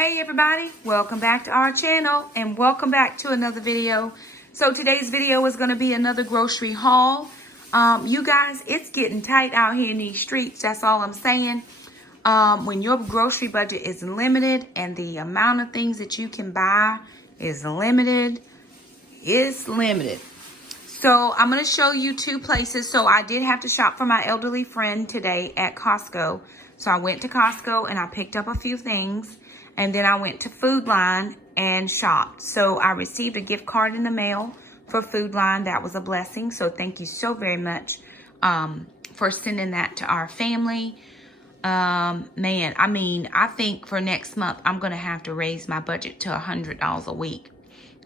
Hey everybody, welcome back to our channel and welcome back to another video. So today's video is going to be another grocery haul. You guys, it's getting tight out here in these streets. That's all I'm saying. When your grocery budget is limited and the amount of things that you can buy is limited, it's limited. So I'm going to show you two places. So I did have to shop for my elderly friend today at Costco. So I went to Costco and I picked up a few things. And then I went to Food Line and shopped. So I received a gift card in the mail for Food Line. That was a blessing. So thank you so very much for sending that to our family. Man, I mean, I think for next month, I'm going to have to raise my budget to $100 a week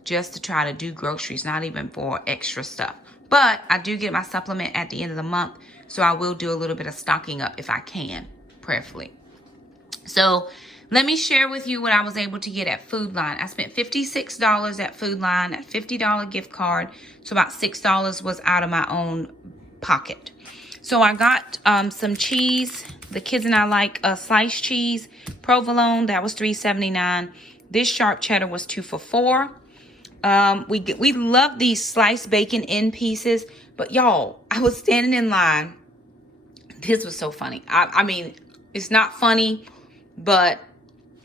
just to try to do groceries, not even for extra stuff. But I do get my supplement at the end of the month. So I will do a little bit of stocking up if I can, prayerfully. So let me share with you what I was able to get at Food Line. I spent $56 at Food Line, at $50 gift card. So about $6 was out of my own pocket. So I got some cheese. The kids and I like sliced cheese. Provolone, that was $3.79. This sharp cheddar was 2 for $4. We love these sliced bacon in pieces. But y'all, I was standing in line. This was so funny. I mean, it's not funny, but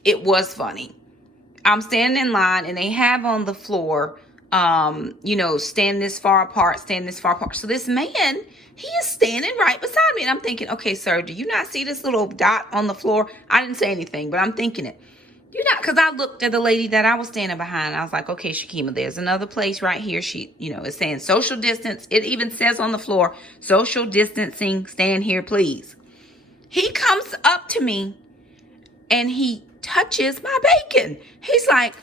it was funny. I'm standing in line and they have on the floor, you know, stand this far apart, stand this far apart. So this man, he is standing right beside me. And I'm thinking, okay, sir, do you not see this little dot on the floor? I didn't say anything, but I'm thinking it. You not, because I looked at the lady that I was standing behind. I was like, okay, Shakema, there's another place right here. She, you know, is saying social distance. It even says on the floor, social distancing, stand here, please. He comes up to me and he touches my bacon. He's like,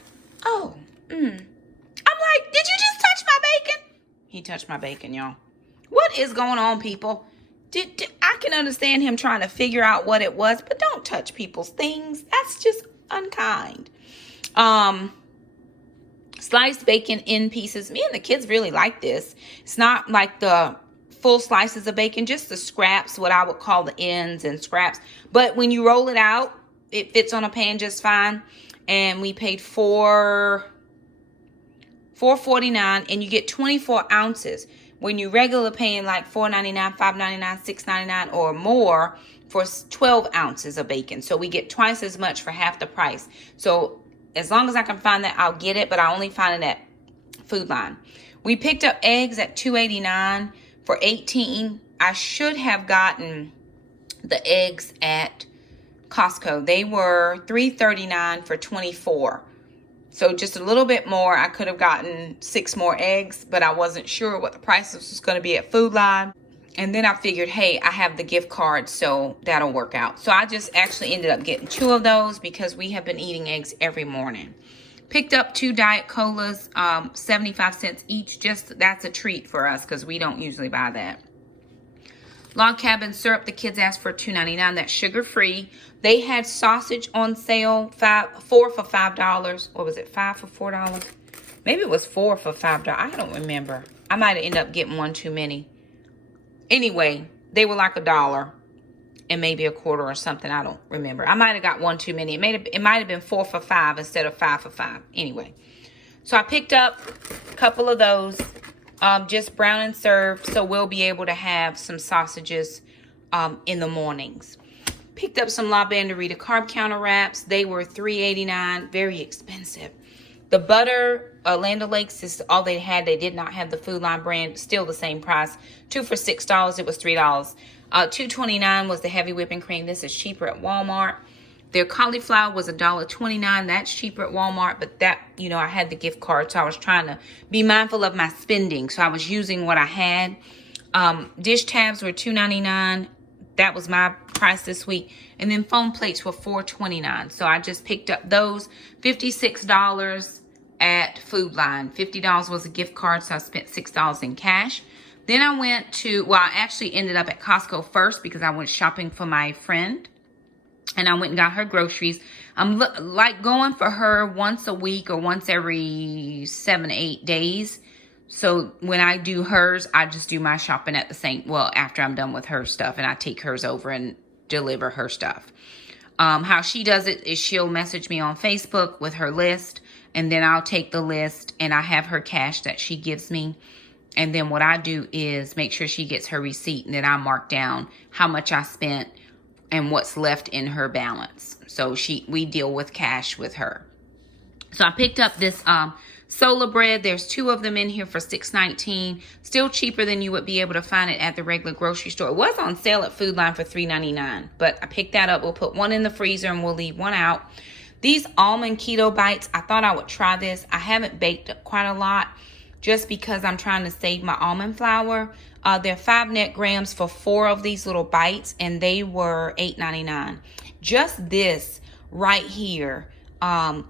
oh, I'm like, did you just touch my bacon? He touched my bacon, y'all. What is going on, people? I can understand him trying to figure out what it was, but don't touch people's things. That's just unkind. Sliced bacon in pieces. Me and the kids really like this. It's not like the full slices of bacon, just the scraps, what I would call the ends and scraps. But when you roll it out, it fits on a pan just fine. And we paid $4.49 and you get 24 ounces. When you regular paying like $4.99, $5.99, $6.99 or more for 12 ounces of bacon. So we get twice as much for half the price. So as long as I can find that, I'll get it. But I only find it at Food Line. We picked up eggs at $2.89 for 18. I should have gotten the eggs at Costco. They were $3.39 for 24. So just a little bit more. I could have gotten 6 more eggs, but I wasn't sure what the price was going to be at Food Line. And then I figured, hey, I have the gift card, so that'll work out. So I just actually ended up getting 2 of those because we have been eating eggs every morning. Picked up 2 Diet Colas, 75 cents each. Just that's a treat for us because we don't usually buy that. Log Cabin syrup, the kids asked for $2.99. That's sugar-free. They had sausage on sale, 4 for $5. What was it, 5 for $4? Maybe it was 4 for $5. I don't remember. I might have ended up getting one too many. Anyway, they were like $1 and maybe a quarter or something. I don't remember. I might have got one too many. It might have been 4 for $5 instead of 5 for $5. Anyway, so I picked up a couple of those. Just brown and served, so we'll be able to have some sausages in the mornings. Picked up some La Banderita carb counter wraps. They were $3.89, very expensive. The butter, Land O'Lakes is all they had. They did not have the Food Line brand, still the same price. 2 for $6, it was $3. $2.29 was the heavy whipping cream. This is cheaper at Walmart. Their cauliflower was $1.29. That's cheaper at Walmart, but that, you know, I had the gift card, so I was trying to be mindful of my spending. So I was using what I had. Dish tabs were $2.99. That was my price this week. And then foam plates were $4.29. So I just picked up those. $56 at Food Line. $50 was a gift card, so I spent $6 in cash. Then I went to, well, I actually ended up at Costco first because I went shopping for my friend. And I went and got her groceries. I'm like going for her once a week or once every 7 to 8 days. So when I do hers, I just do my shopping at the same, well, after I'm done with her stuff and I take hers over and deliver her stuff. How she does it is she'll message me on Facebook with her list, and then I'll take the list and I have her cash that she gives me. And then what I do is make sure she gets her receipt, and then I mark down how much I spent and what's left in her balance. So we deal with cash with her. So I picked up this solar bread. There's 2 of them in here for $6.19. Still cheaper than you would be able to find it at the regular grocery store. It was on sale at Food Line for $3.99, but I picked that up. We'll put 1 in the freezer and we'll leave 1 out. These almond keto bites, I thought I would try this. I haven't baked quite a lot just because I'm trying to save my almond flour. They're 5 net grams for 4 of these little bites, and they were $8.99. Just this right here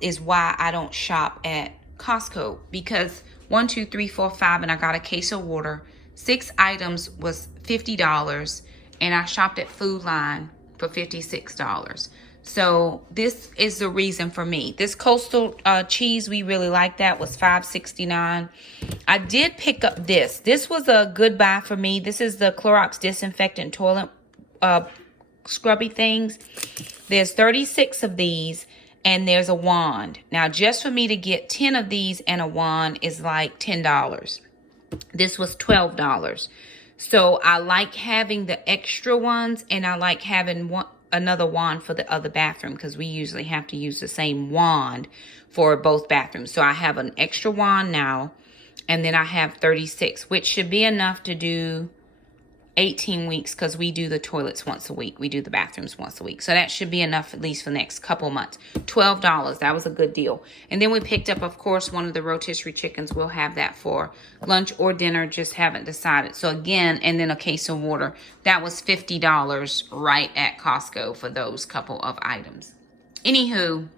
is why I don't shop at Costco, because 1, 2, 3, 4, 5, and I got a case of water. 6 items was $50, and I shopped at Food Line for $56. So this is the reason for me. This coastal cheese, we really like that, was $5.69. I did pick up this. This was a good buy for me. This is the Clorox disinfectant toilet scrubby things. There's 36 of these, and there's a wand. Now, just for me to get 10 of these and a wand is like $10. This was $12. So I like having the extra ones, and I like having another wand for the other bathroom, because we usually have to use the same wand for both bathrooms. So I have an extra wand now, and then I have 36, which should be enough to do 18 weeks, because we do the toilets once a week. We do the bathrooms once a week. So that should be enough at least for the next couple months. $12. That was a good deal. And then we picked up, of course, one of the rotisserie chickens. We'll have that for lunch or dinner. Just haven't decided. So again, and then a case of water. That was $50 right at Costco for those couple of items. Anywho,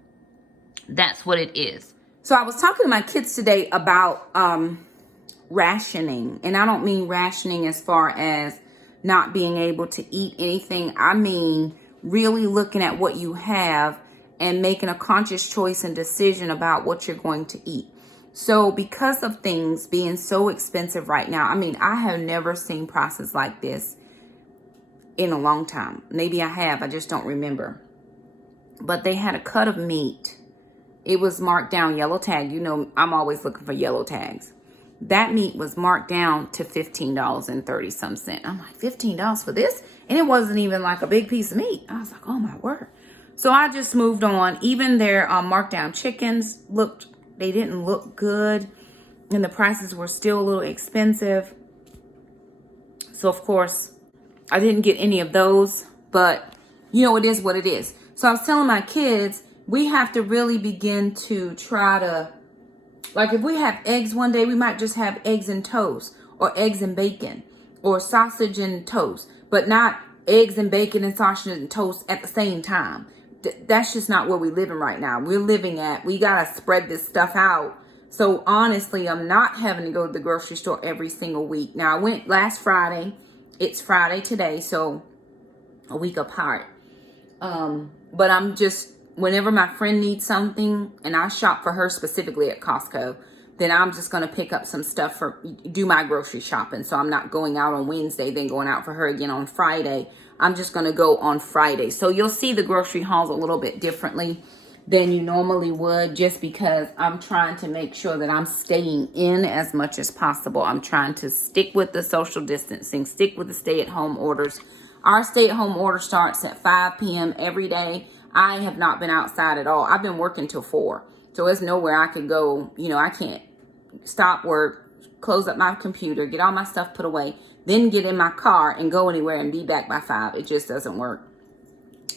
that's what it is. So I was talking to my kids today about rationing. And I don't mean rationing as far as not being able to eat anything. I mean really looking at what you have and making a conscious choice and decision about what you're going to eat. So because of things being so expensive right now, I mean, I have never seen prices like this in a long time. Maybe I have, I just don't remember. But they had a cut of meat. It was marked down yellow tag. You know, I'm always looking for yellow tags. That meat was marked down to $15.30 some cent. I'm like, $15 for this? And it wasn't even like a big piece of meat. I was like, oh my word. So I just moved on. Even their marked down chickens they didn't look good. And the prices were still a little expensive. So of course, I didn't get any of those. But you know, it is what it is. So I was telling my kids, we have to really begin to try to, like if we have eggs one day, we might just have eggs and toast, or eggs and bacon, or sausage and toast, but not eggs and bacon and sausage and toast at the same time. That's just not where we're living right now. We got to spread this stuff out. So honestly, I'm not having to go to the grocery store every single week. Now I went last Friday. It's Friday today, so a week apart. But I'm just, whenever my friend needs something, and I shop for her specifically at Costco, then I'm just going to pick up some stuff do my grocery shopping. So I'm not going out on Wednesday, then going out for her again on Friday. I'm just going to go on Friday. So you'll see the grocery hauls a little bit differently than you normally would, just because I'm trying to make sure that I'm staying in as much as possible. I'm trying to stick with the social distancing, stick with the stay-at-home orders. Our stay-at-home order starts at 5 p.m. every day. I have not been outside at all. I've been working till 4. So there's nowhere I could go. You know, I can't stop work, close up my computer, get all my stuff put away, then get in my car and go anywhere and be back by 5. It just doesn't work.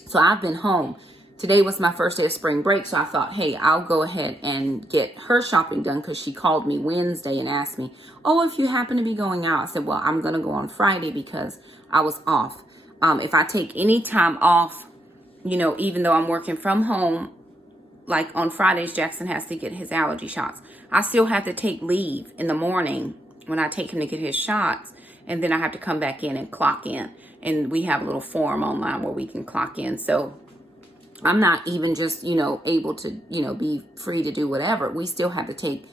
So I've been home. Today was my first day of spring break. So I thought, hey, I'll go ahead and get her shopping done, because she called me Wednesday and asked me, oh, if you happen to be going out. I said, well, I'm going to go on Friday because I was off. If I take any time off, you know, even though I'm working from home, like on Fridays, Jackson has to get his allergy shots. I still have to take leave in the morning when I take him to get his shots. And then I have to come back in and clock in. And we have a little form online where we can clock in. So I'm not even just, you know, able to, you know, be free to do whatever. We still have to take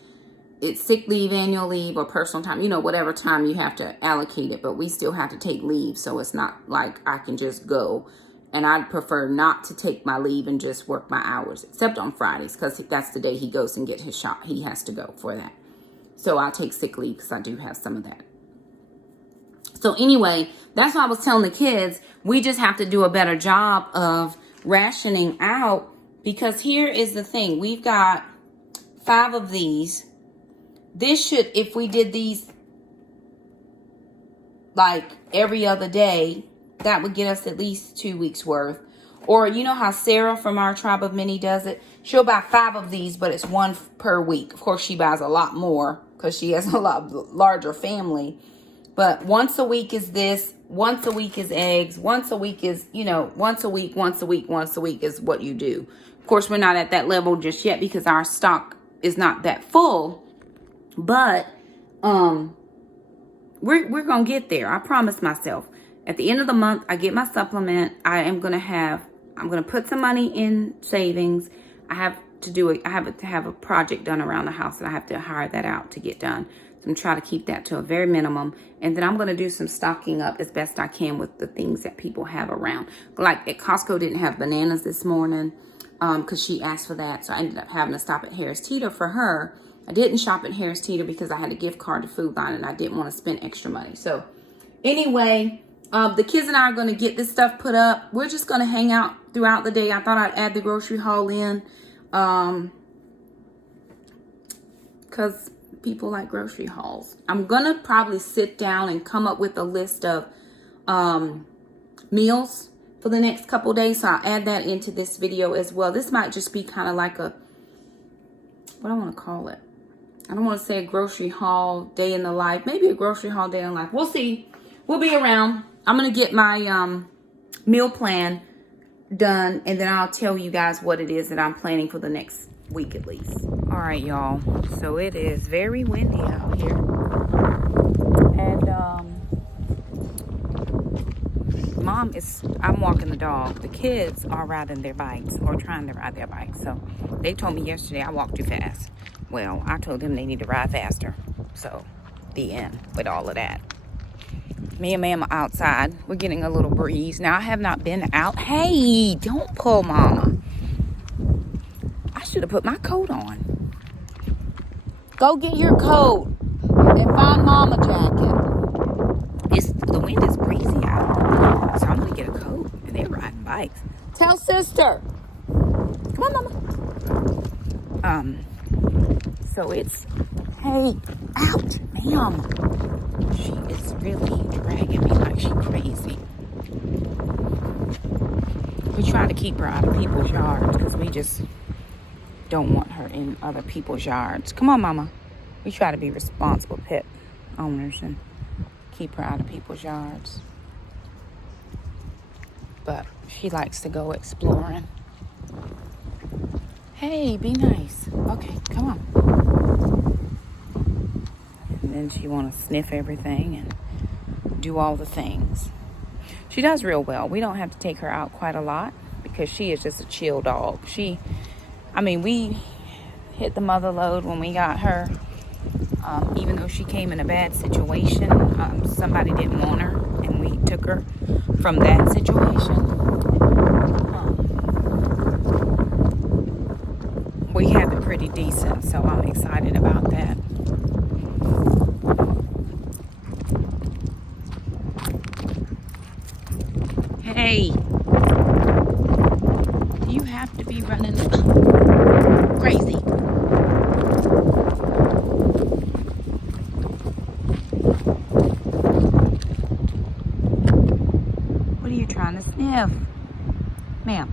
it's sick leave, annual leave, or personal time, you know, whatever time you have to allocate it. But we still have to take leave. So it's not like I can just go And I'd prefer not to take my leave and just work my hours, except on Fridays, because that's the day he goes and get his shot. He has to go for that. So I'll take sick leave because I do have some of that. So anyway, that's why I was telling the kids, we just have to do a better job of rationing out, because here is the thing. We've got 5 of these. This should, if we did these like every other day, that would get us at least 2 weeks worth. Or you know how Sarah from our Tribe of Many does it? She'll buy 5 of these, but it's 1 per week. Of course, she buys a lot more because she has a lot larger family. But once a week is this, once a week is eggs, once a week is, you know, once a week is what you do. Of course, we're not at that level just yet because our stock is not that full. But we're going to get there. I promise myself. At the end of the month, I get my supplement. I'm going to put some money in savings. I have to have a project done around the house, and I have to hire that out to get done. So I'm trying to keep that to a very minimum. And then I'm going to do some stocking up as best I can with the things that people have around. Like at Costco didn't have bananas this morning because she asked for that. So I ended up having to stop at Harris Teeter for her. I didn't shop at Harris Teeter because I had a gift card to Food Line and I didn't want to spend extra money. So anyway, the kids and I are going to get this stuff put up. We're just going to hang out throughout the day. I thought I'd add the grocery haul in because people like grocery hauls. I'm going to probably sit down and come up with a list of meals for the next couple days. So I'll add that into this video as well. This might just be kind of like a, what do I want to call it? I don't want to say a grocery haul day in the life. Maybe a grocery haul day in life. We'll see. We'll be around. I'm going to get my meal plan done, and then I'll tell you guys what it is that I'm planning for the next week at least. All right, y'all. So it is very windy out here. And I'm walking the dog. The kids are riding their bikes or trying to ride their bikes. So they told me yesterday I walked too fast. Well, I told them they need to ride faster. So the end with all of that. Me and Mama outside. We're getting a little breeze. Now, I have not been out. Hey, don't pull Mama. I should have put my coat on. Go get your coat and find Mama jacket. The wind is breezy out. So I'm going to get a coat. And they're riding bikes. Tell sister. Come on, Mama. So it's, hey, out, ma'am. She is really dragging me like she's crazy. We try to keep her out of people's yards because we just don't want her in other people's yards. Come on, Mama. We try to be responsible pet owners and keep her out of people's yards. But she likes to go exploring. Hey, be nice. Okay, come on. And then she want to sniff everything and do all the things. She does real well. We don't have to take her out quite a lot because she is just a chill dog. We hit the mother load when we got her. Even though she came in a bad situation, somebody didn't want her, and we took her from that situation. We have it pretty decent, so I'm excited about that. Hey, do you have to be running crazy? What are you trying to sniff? Ma'am,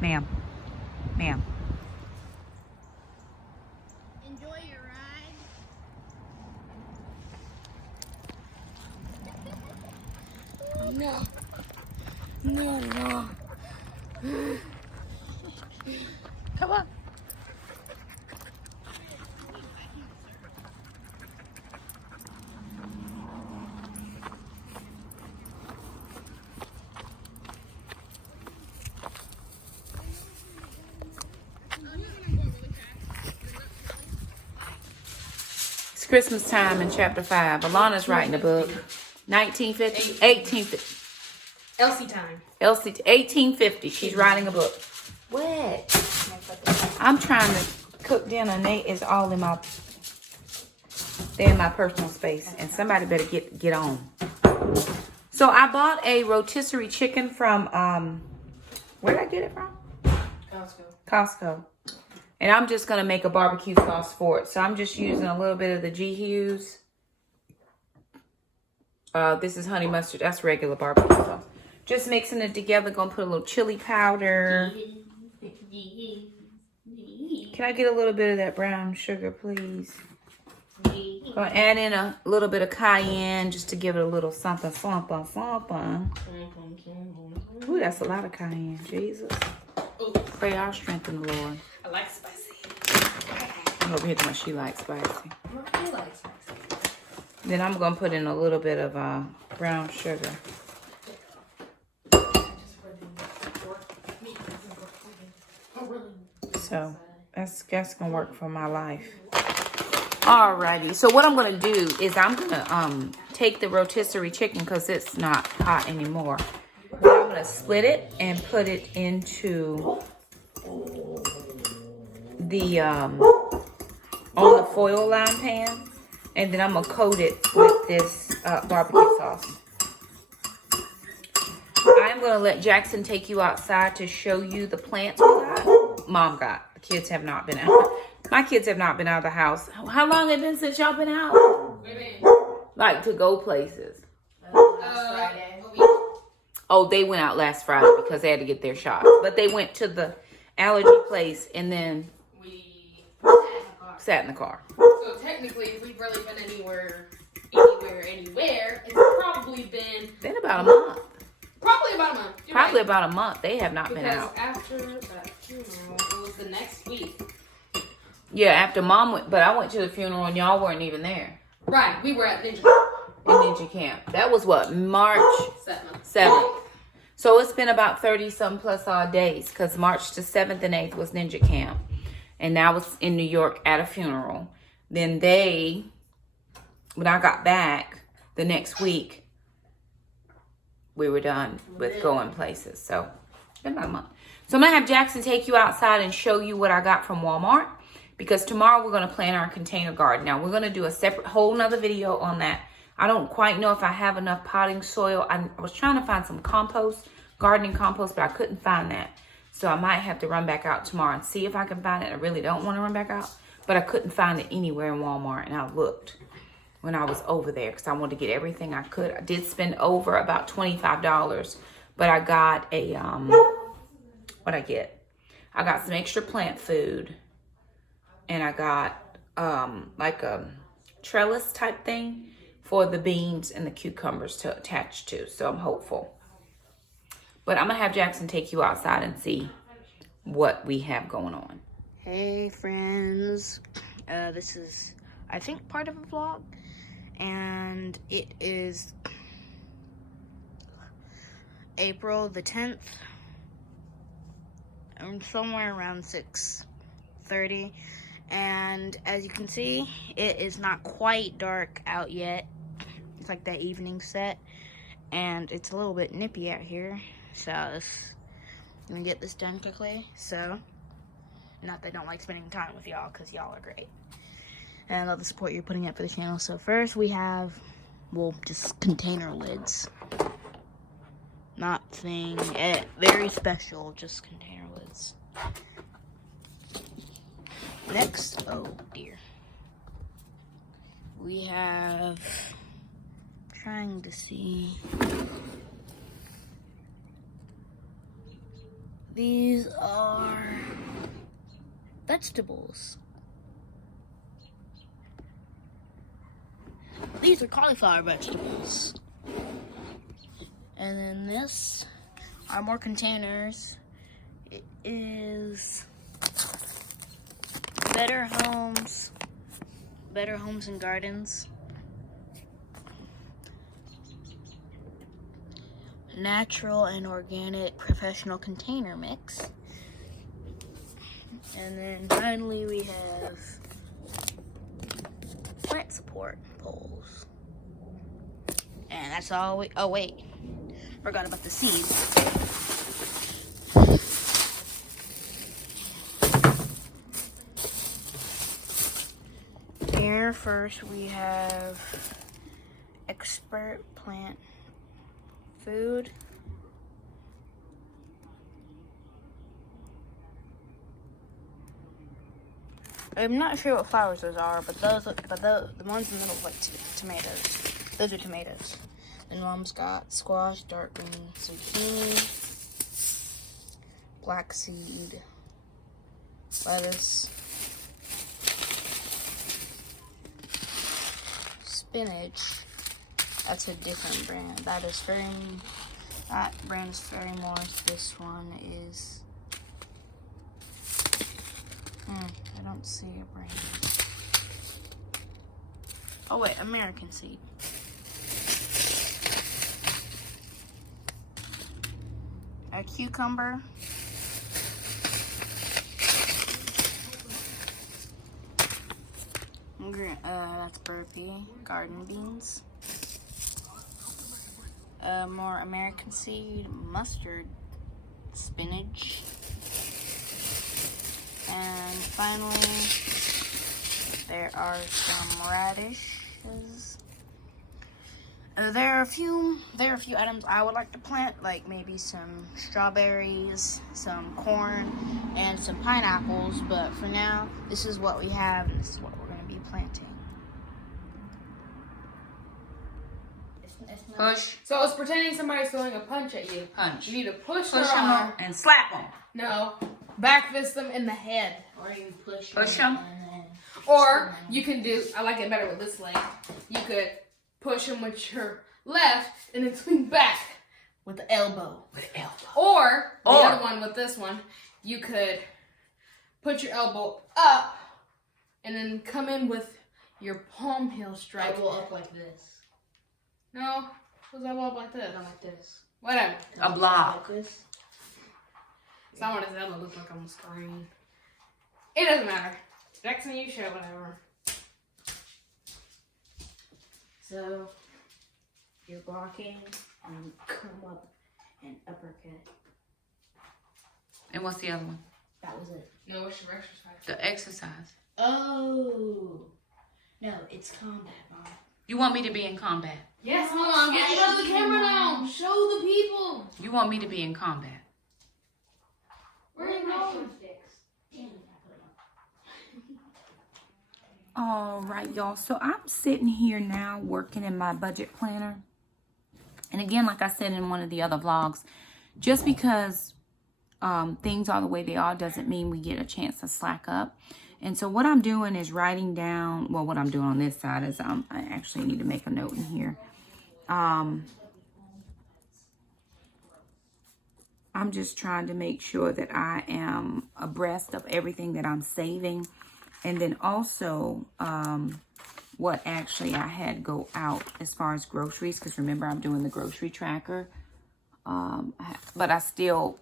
ma'am, ma'am. Enjoy your ride. No. No. Come on. It's Christmas time in chapter 5. Alana's writing a book. 1950, 1850. Elsie time. Elsie, 1850. She's writing a book. What? I'm trying to cook dinner and they is all in my, they're in my personal space. And somebody better get on. So I bought a rotisserie chicken from, where did I get it from? Costco. And I'm just going to make a barbecue sauce for it. So I'm just using a little bit of the G-Hughes. This is honey mustard. That's regular barbecue sauce. Just mixing it together. Gonna put a little chili powder. Can I get a little bit of that brown sugar, please? Gonna add in a little bit of cayenne just to give it a little something. Ooh, that's a lot of cayenne. Jesus. Pray our strength in the Lord. I like spicy. I'm over here to my she likes spicy. I like spicy. Then I'm gonna put in a little bit of brown sugar. So that's gonna work for my life. Alrighty. So what I'm gonna do is I'm gonna take the rotisserie chicken because it's not hot anymore. I'm gonna split it and put it into the on the foil line pan. And then I'm going to coat it with this barbecue sauce. I'm going to let Jackson take you outside to show you the plants we got. Mom got. The kids have not been out. My kids have not been out of the house. How long has it been since y'all been out? Like to go places. Last Friday. Oh, they went out last Friday because they had to get their shots. But they went to the allergy place and then We sat in the car. So technically, if we've really been anywhere, it's probably been About a month. Probably about a month. You're Probably right. about a month. They have not been Because out. after that funeral, it was the next week. Yeah, after Mom went, but I went to the funeral and y'all weren't even there. Right, we were at Ninja In Ninja Camp. That was what, March 7th. 7th. So it's been about 30-some plus odd days because March the 7th and 8th was Ninja Camp. And I was in New York at a funeral. Then when I got back the next week, we were done with going places. So it's been about a month. So I'm going to have Jackson take you outside and show you what I got from Walmart. Because tomorrow we're going to plant our container garden. Now we're going to do a separate whole nother video on that. I don't quite know if I have enough potting soil. I was trying to find some compost, gardening compost, but I couldn't find that. So I might have to run back out tomorrow and see if I can find it. I really don't want to run back out. But I couldn't find it anywhere in Walmart. And I looked when I was over there because I wanted to get everything I could. I did spend over about $25. But I got a, what'd I get? I got some extra plant food. And I got like a trellis type thing for the beans and the cucumbers to attach to. So I'm hopeful. But I'm going to have Jackson take you outside and see what we have going on. Hey friends, this is I think part of a vlog, and it is April the 10th. I'm somewhere around 6:30, and as you can see, it is not quite dark out yet. It's like that evening set, and it's a little bit nippy out here. So I'm gonna get this done quickly. So, not that I don't like spending time with y'all, because y'all are great. And I love the support you're putting up for the channel. So first we have, well, just container lids. Nothing very special, just container lids. Next, oh dear. We have, trying to see. These are vegetables. These are cauliflower vegetables. And then this are more containers. It is Better Homes and Gardens. Natural and organic professional container mix. And then finally we have plant support poles. And that's all oh wait. Forgot about the seeds. Here first we have expert plant food. I'm not sure what flowers those are, but the ones in the middle look like tomatoes. Those are tomatoes. And Mom's got squash, dark green zucchini, black seed, lettuce, spinach. That's a different brand. That brand is very more. This one is. I don't see a brand. Oh wait, American seed. A cucumber. That's burpee. Garden beans. More American seed. Mustard. Spinach. And finally, there are some radishes. There are a few items I would like to plant, like maybe some strawberries, some corn, and some pineapples. But for now, this is what we have, and this is what we're going to be planting. Push. So it's pretending somebody's throwing a punch at you. Punch. You need to push Push their them arm. and slap them. No. Back fist them in the head. Or you push them. Or you can do, I like it better with this leg. You could push them with your left and then swing back with the elbow. Or the other one with this one, you could put your elbow up and then come in with your palm heel strike. Elbow up like this. No, who's elbow up like this? Not like this. Whatever. A blob. Like this. It's not what his elbow looks like on the screen. It doesn't matter. Jackson, you show whatever. So, you're blocking and come up and uppercut. And what's the other one? That was it. No, what's your exercise? The exercise. Oh. No, it's combat, Mom. You want me to be in combat? Yes, Mom. Get the camera now. Show the people. You want me to be in combat? Where are you going? All right, y'all. So I'm sitting here now working in my budget planner. And again, like I said in one of the other vlogs, just because things are the way they are doesn't mean we get a chance to slack up. And so what I'm doing is writing down, well, what I'm doing on this side is I actually need to make a note in here. I'm just trying to make sure that I am abreast of everything that I'm saving. And then also what actually I had go out as far as groceries. Because remember, I'm doing the grocery tracker. But I still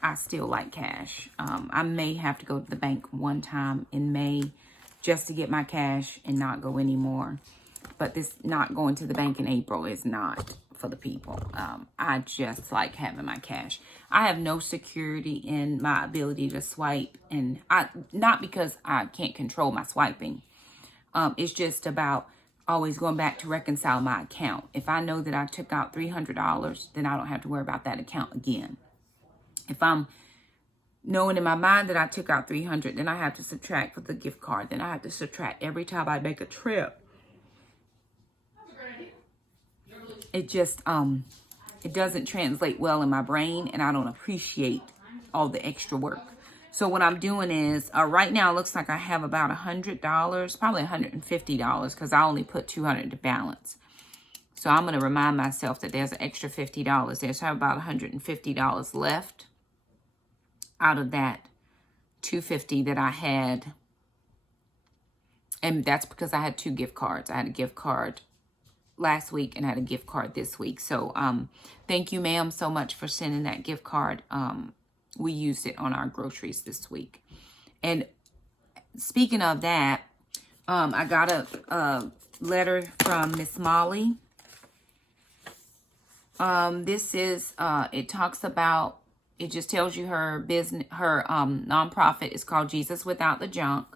like cash. I may have to go to the bank one time in May just to get my cash and not go anymore. But this not going to the bank in April is not for the people. I just like having my cash. I have no security in my ability to swipe, and not because I can't control my swiping. It's just about always going back to reconcile my account. If I know that I took out $300, then I don't have to worry about that account again. If I'm knowing in my mind that I took out $300, then I have to subtract for the gift card. Then I have to subtract every time I make a trip. It just, it doesn't translate well in my brain, and I don't appreciate all the extra work. So what I'm doing is, right now it looks like I have about $100, probably $150, because I only put $200 to balance. So I'm going to remind myself that there's an extra $50 there. So I have about $150 left out of that $250 that I had. And that's because I had 2 gift cards. I had a gift card last week and I had a gift card this week. So thank you, ma'am, so much for sending that gift card. We used it on our groceries this week. And speaking of that, I got a letter from Miss Molly. This is, it talks about, it just tells you her business, her nonprofit is called Jesus Without the Junk.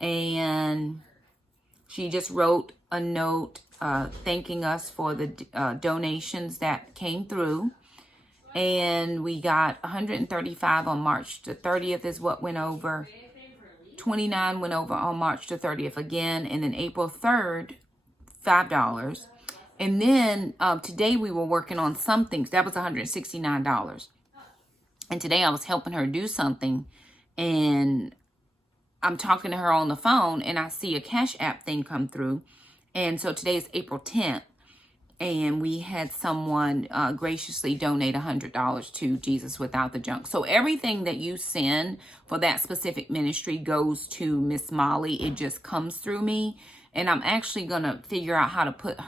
And she just wrote a note thanking us for the donations that came through. And we got 135 on March the 30th is what went over. 29 went over on March the 30th again. And then April 3rd, $5. And then today we were working on some things. That was $169. And today I was helping her do something. And I'm talking to her on the phone. And I see a Cash App thing come through. And so today is April 10th. And we had someone graciously donate $100 to Jesus Without the Junk. So everything that you send for that specific ministry goes to Miss Molly. It just comes through me. And I'm actually going to figure out how to put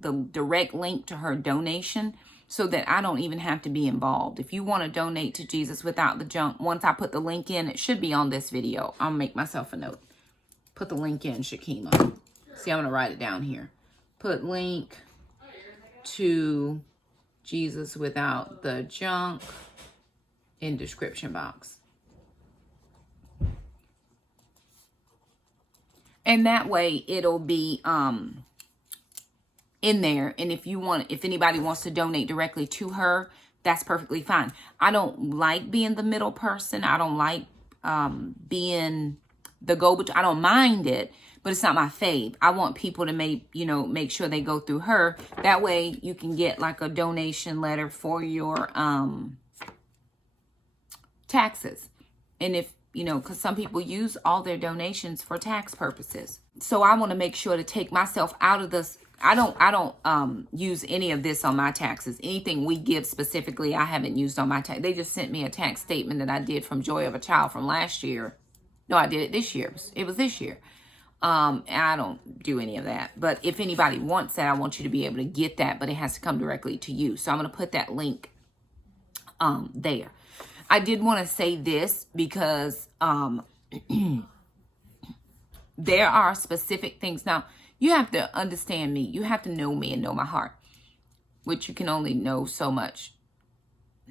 the direct link to her donation so that I don't even have to be involved. If you want to donate to Jesus Without the Junk, once I put the link in, it should be on this video. I'll make myself a note. Put the link in, Shakema. See, I'm going to write it down here. Put link to Jesus Without the Junk in description box. And that way it'll be in there. And if anybody wants to donate directly to her, that's perfectly fine. I don't like being the middle person. I don't like being the go-between. I don't mind it, but it's not my fave. I want people to make sure they go through her. That way you can get like a donation letter for your taxes. And if, because some people use all their donations for tax purposes. So I want to make sure to take myself out of this. I don't use any of this on my taxes. Anything we give specifically, I haven't used on my tax. They just sent me a tax statement that I did from Joy of a Child from last year. No, I did it this year. It was this year. And I don't do any of that. But if anybody wants that, I want you to be able to get that, but it has to come directly to you. So I'm going to put that link there. I did want to say this because there are specific things. Now, you have to understand me. You have to know me and know my heart, which you can only know so much.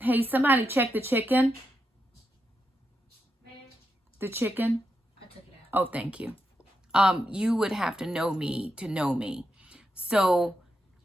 Hey, somebody check the chicken. The chicken? I took it out. Oh, thank you. You would have to know me to know me. So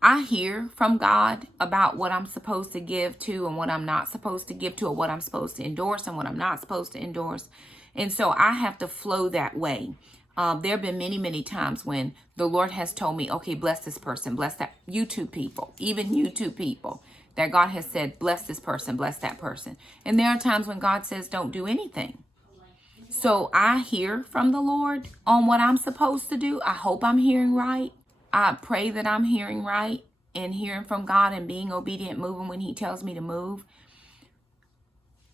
I hear from God about what I'm supposed to give to and what I'm not supposed to give to, or what I'm supposed to endorse and what I'm not supposed to endorse. And so I have to flow that way. There have been many, many times when the Lord has told me, okay, bless this person, bless that. YouTube people, even YouTube people, that God has said, bless this person, bless that person. And there are times when God says, don't do anything. So I hear from the Lord on what I'm supposed to do. I hope I'm hearing right. I pray that I'm hearing right and hearing from God and being obedient, moving when he tells me to move.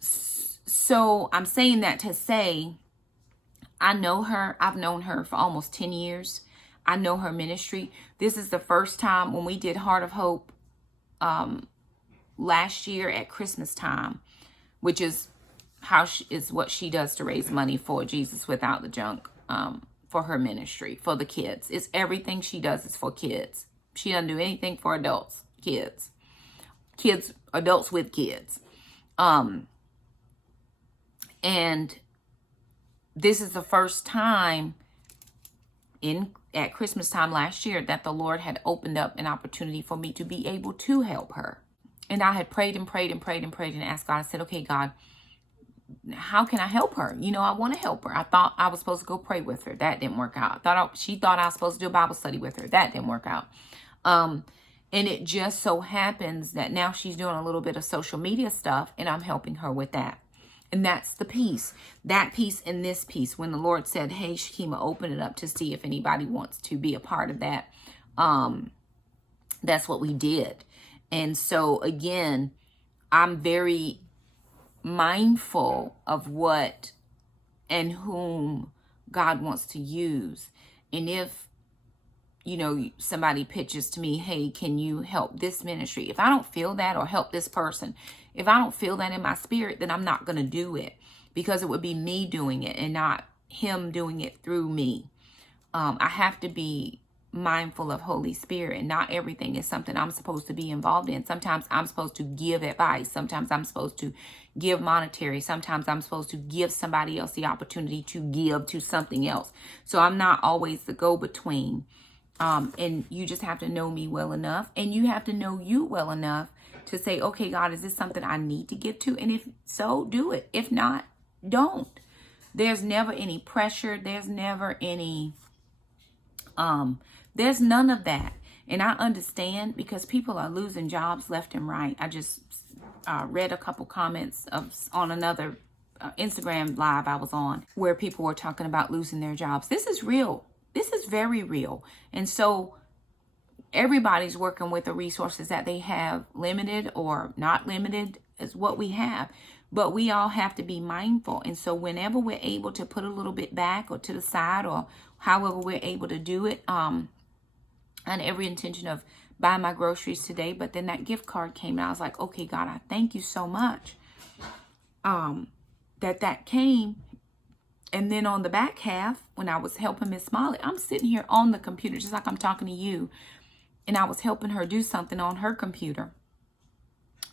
So I'm saying that to say, I know her. I've known her for almost 10 years. I know her ministry. This is the first time when we did Heart of Hope last year at Christmas time, which is what she does to raise money for Jesus Without the Junk, for her ministry, for the kids. It's everything she does is for kids. She doesn't do anything for adults, kids, adults with kids. And this is the first time at Christmas time last year that the Lord had opened up an opportunity for me to be able to help her. And I had prayed and prayed and prayed and prayed and asked God. I said, okay, God, how can I help her? I want to help her. I thought I was supposed to go pray with her. That didn't work out. She thought I was supposed to do a Bible study with her. That didn't work out. And it just so happens that now she's doing a little bit of social media stuff and I'm helping her with that. And that's the piece. That piece and this piece. When the Lord said, hey, Shakema, open it up to see if anybody wants to be a part of that. That's what we did. And so, again, I'm very mindful of what and whom God wants to use. And if, somebody pitches to me, hey, can you help this ministry? If I don't feel that, or help this person, if I don't feel that in my spirit, then I'm not going to do it, because it would be me doing it and not him doing it through me. I have to be mindful of Holy Spirit, and not everything is something I'm supposed to be involved in. Sometimes I'm supposed to give advice. Sometimes I'm supposed to give monetary. Sometimes I'm supposed to give somebody else the opportunity to give to something else. So I'm not always the go-between. And you just have to know me well enough, and you have to know you well enough to say, okay, God, is this something I need to give to? And if so, do it. If not, don't. There's never any pressure. There's never any, there's none of that. And I understand, because people are losing jobs left and right. I just read a couple comments on another Instagram live I was on, where people were talking about losing their jobs. This is real. This is very real. And so everybody's working with the resources that they have, limited or not limited, is what we have. But we all have to be mindful. And so whenever we're able to put a little bit back or to the side, or however we're able to do it, and every intention of buying my groceries today. But then that gift card came, and I was like, okay, God, I thank you so much that came. And then on the back half, when I was helping Miss Molly, I'm sitting here on the computer, just like I'm talking to you. And I was helping her do something on her computer.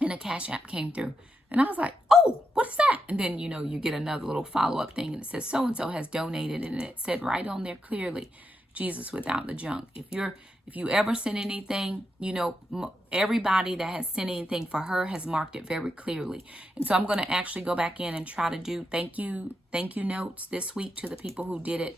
And a Cash App came through. And I was like, oh, what is that? And then, you know, you get another little follow-up thing, and it says so-and-so has donated. And it said right on there clearly, Jesus without the junk. If you ever send anything, you know, everybody that has sent anything for her has marked it very clearly. And so I'm going to actually go back in and try to do thank you notes this week to the people who did it,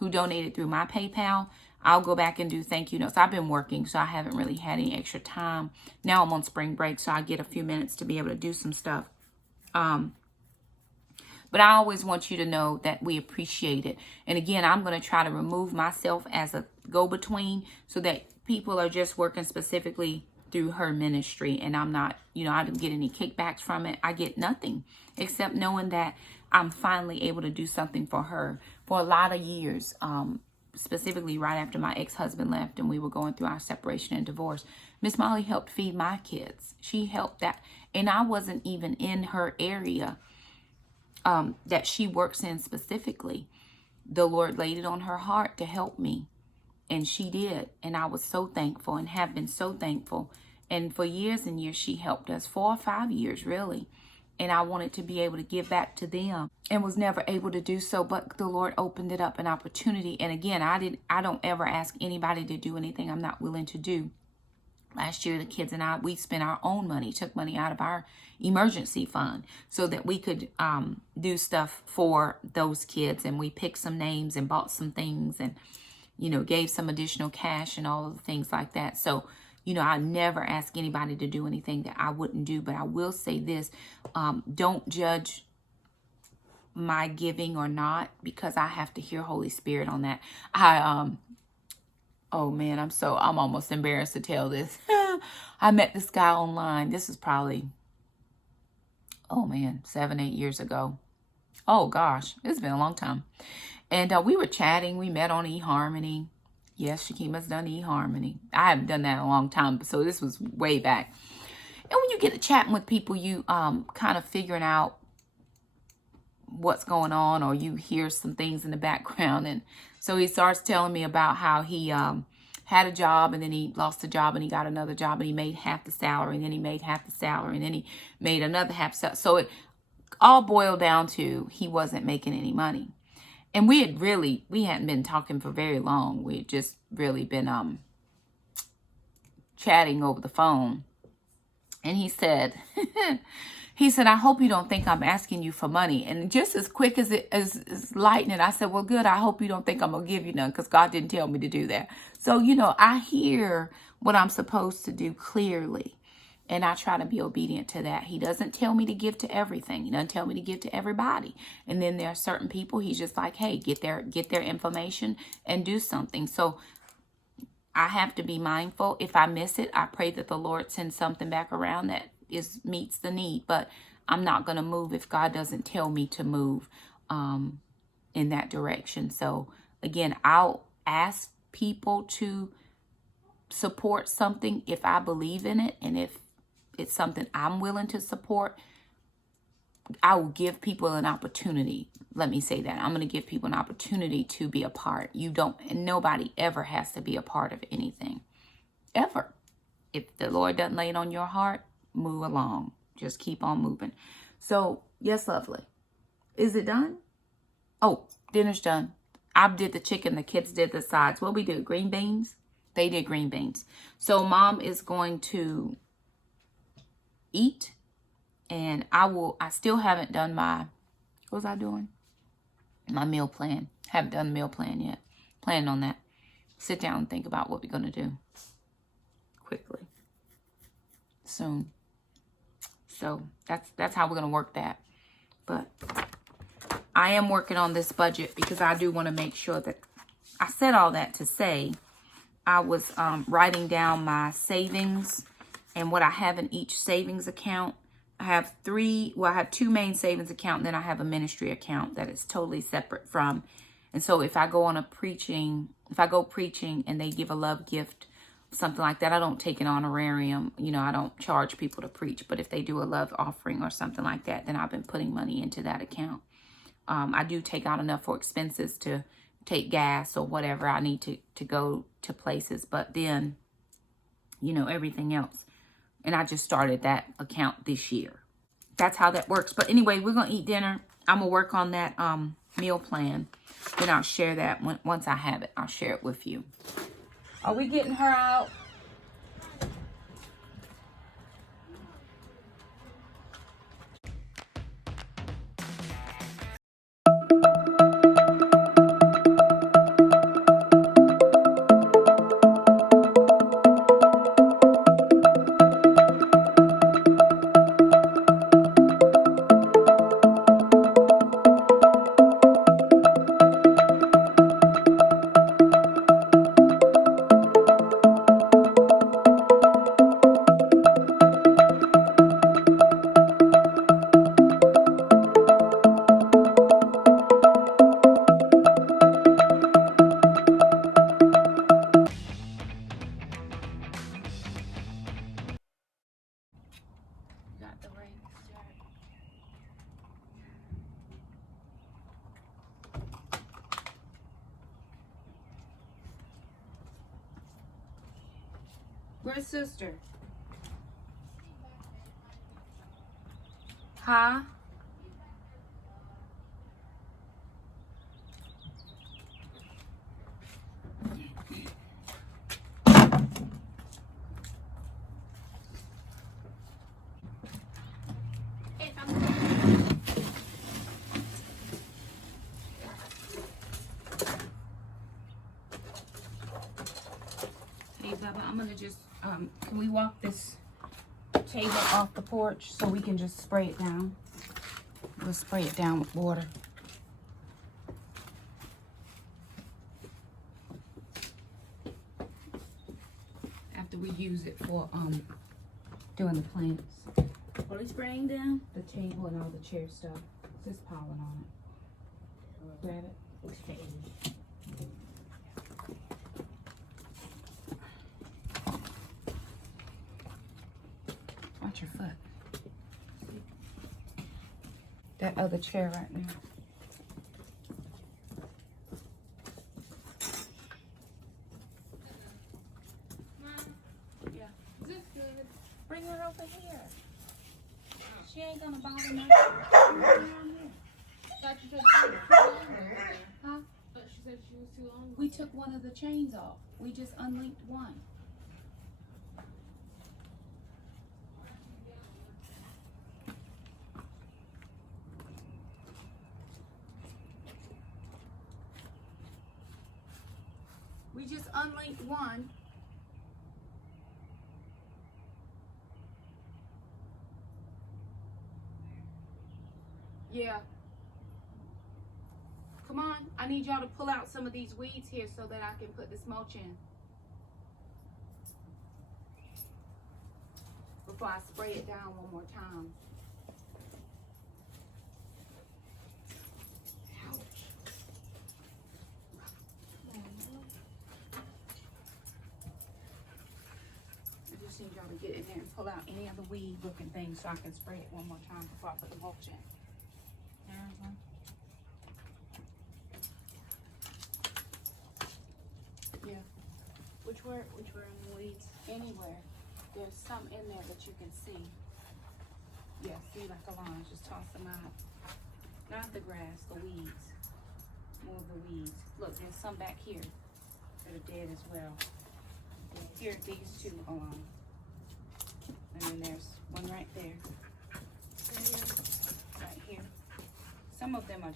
who donated through my PayPal. I'll go back and do thank you notes. I've been working, so I haven't really had any extra time. Now I'm on spring break, so I get a few minutes to be able to do some stuff. But I always want you to know that we appreciate it. And again, I'm going to try to remove myself as a go-between, so that people are just working specifically through her ministry. And I'm not, you know, I didn't get any kickbacks from it. I get nothing except knowing that I'm finally able to do something for her. For a lot of years, specifically right after my ex-husband left and we were going through our separation and divorce, Miss Molly helped feed my kids. She helped that. And I wasn't even in her area that she works in specifically. The Lord laid it on her heart to help me, and she did. And I was so thankful, and have been so thankful. And for years and years, she helped us, 4 or 5 years really. And I wanted to be able to give back to them, and was never able to do so. But the Lord opened it up, an opportunity. And again, I don't ever ask anybody to do anything I'm not willing to do. Last year, the kids and I, we spent our own money, took money out of our emergency fund so that we could do stuff for those kids. And we picked some names and bought some things, and, you know, gave some additional cash and all of the things like that. So, you know, I never ask anybody to do anything that I wouldn't do. But I will say this, don't judge my giving or not, because I have to hear Holy Spirit on that. Oh man, I'm almost embarrassed to tell this. I met this guy online. This is probably, oh man, 7, 8 years ago. Oh gosh, it's been a long time. And we were chatting. We met on eHarmony. Yes, Shakema's done eHarmony. I haven't done that in a long time, so this was way back. And when you get to chatting with people, you kind of figuring out what's going on, or you hear some things in the background. And so he starts telling me about how he had a job, and then he lost the job, and he got another job, and he made half the salary, and then he made half the salary, and then he made another half salary. So it all boiled down to he wasn't making any money. And we hadn't been talking for very long. We had just really been chatting over the phone. And he said, I hope you don't think I'm asking you for money. And just as quick as lightning, I said, well, good. I hope you don't think I'm going to give you none, because God didn't tell me to do that. So, you know, I hear what I'm supposed to do clearly, and I try to be obedient to that. He doesn't tell me to give to everything. He doesn't tell me to give to everybody. And then there are certain people he's just like, hey, get their information and do something. So I have to be mindful. If I miss it, I pray that the Lord sends something back around that meets the need. But I'm not going to move if God doesn't tell me to move in that direction. So again, I'll ask people to support something if I believe in it, and if it's something I'm willing to support. I will give people an opportunity. Let me say that. I'm going to give people an opportunity to be a part. And nobody ever has to be a part of anything. Ever. If the Lord doesn't lay it on your heart, move along. Just keep on moving. So, yes, lovely. Is it done? Oh, dinner's done. I did the chicken. The kids did the sides. What we do? Green beans? They did green beans. So, Mom is going to eat. And I still haven't done what was I doing? My meal plan. Haven't done the meal plan yet. Planning on that. Sit down and think about what we're going to do. Quickly. Soon. So that's how we're going to work that. But I am working on this budget because I do want to make sure that I said all that to say I was writing down my savings and what I have in each savings account. I have I have two main savings accounts, and then I have a ministry account that is totally separate from. And so if I go preaching and they give a love gift, something like that, I don't take an honorarium. You know, I don't charge people to preach. But if they do a love offering or something like that, then I've been putting money into that account. I do take out enough for expenses to take gas or whatever I need to go to places. But then, you know, everything else. And I just started that account this year. That's how that works. But anyway, we're going to eat dinner. I'm going to work on that meal plan. Then I'll share that once I have it. I'll share it with you. Are we getting her out? Where's sister? Huh? Hey, Bubba, I'm gonna just, can we walk this table off the porch so we can just spray it down? We'll spray it down with water. After we use it for doing the plants. What are we spraying down? The table and all the chair stuff. It's just pollen on it. Grab it. Okay. Watch your foot. That other chair right now. Yeah. Is this good? Bring her over here. She ain't gonna bother me. Bring her around here. Thought you said she was too long. Huh? Thought she said she was too long. We took one of the chains off. We just unlinked one. We just unlinked one. Yeah. Come on. I need y'all to pull out some of these weeds here so that I can put this mulch in. Before I spray it down one more time. Ouch. I just need y'all to gonna get in there and pull out any other weed looking things so I can spray it one more time before I put the mulch in. Yeah. Which were in the weeds? Anywhere. There's some in there that you can see. Yeah, see, like a line. Just toss them out. Not the grass, the weeds. More of the weeds. Look, there's some back here that are dead as well. Here, these two are on. And then there's one right there. Right here. Some of them are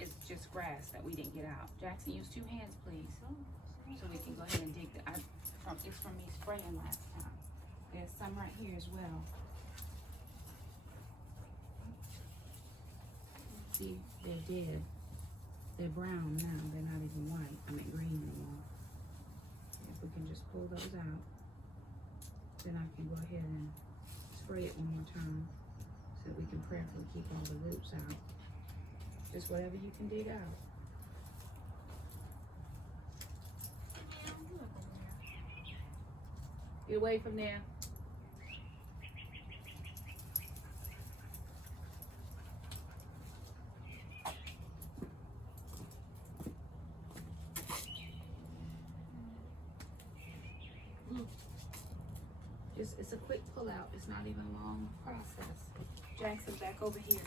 it's just grass that we didn't get out. Jackson, use 2 hands, please. So we can go ahead and dig it's from me spraying last time. There's some right here as well. See, they're dead. They're brown now. They're not even white. I mean green anymore. If we can just pull those out, then I can go ahead and spray it one more time so that we can prayerfully keep all the roots out. Just whatever you can dig out. Get away from there. It's a quick pull out. It's not even a long process. Jackson, back over here.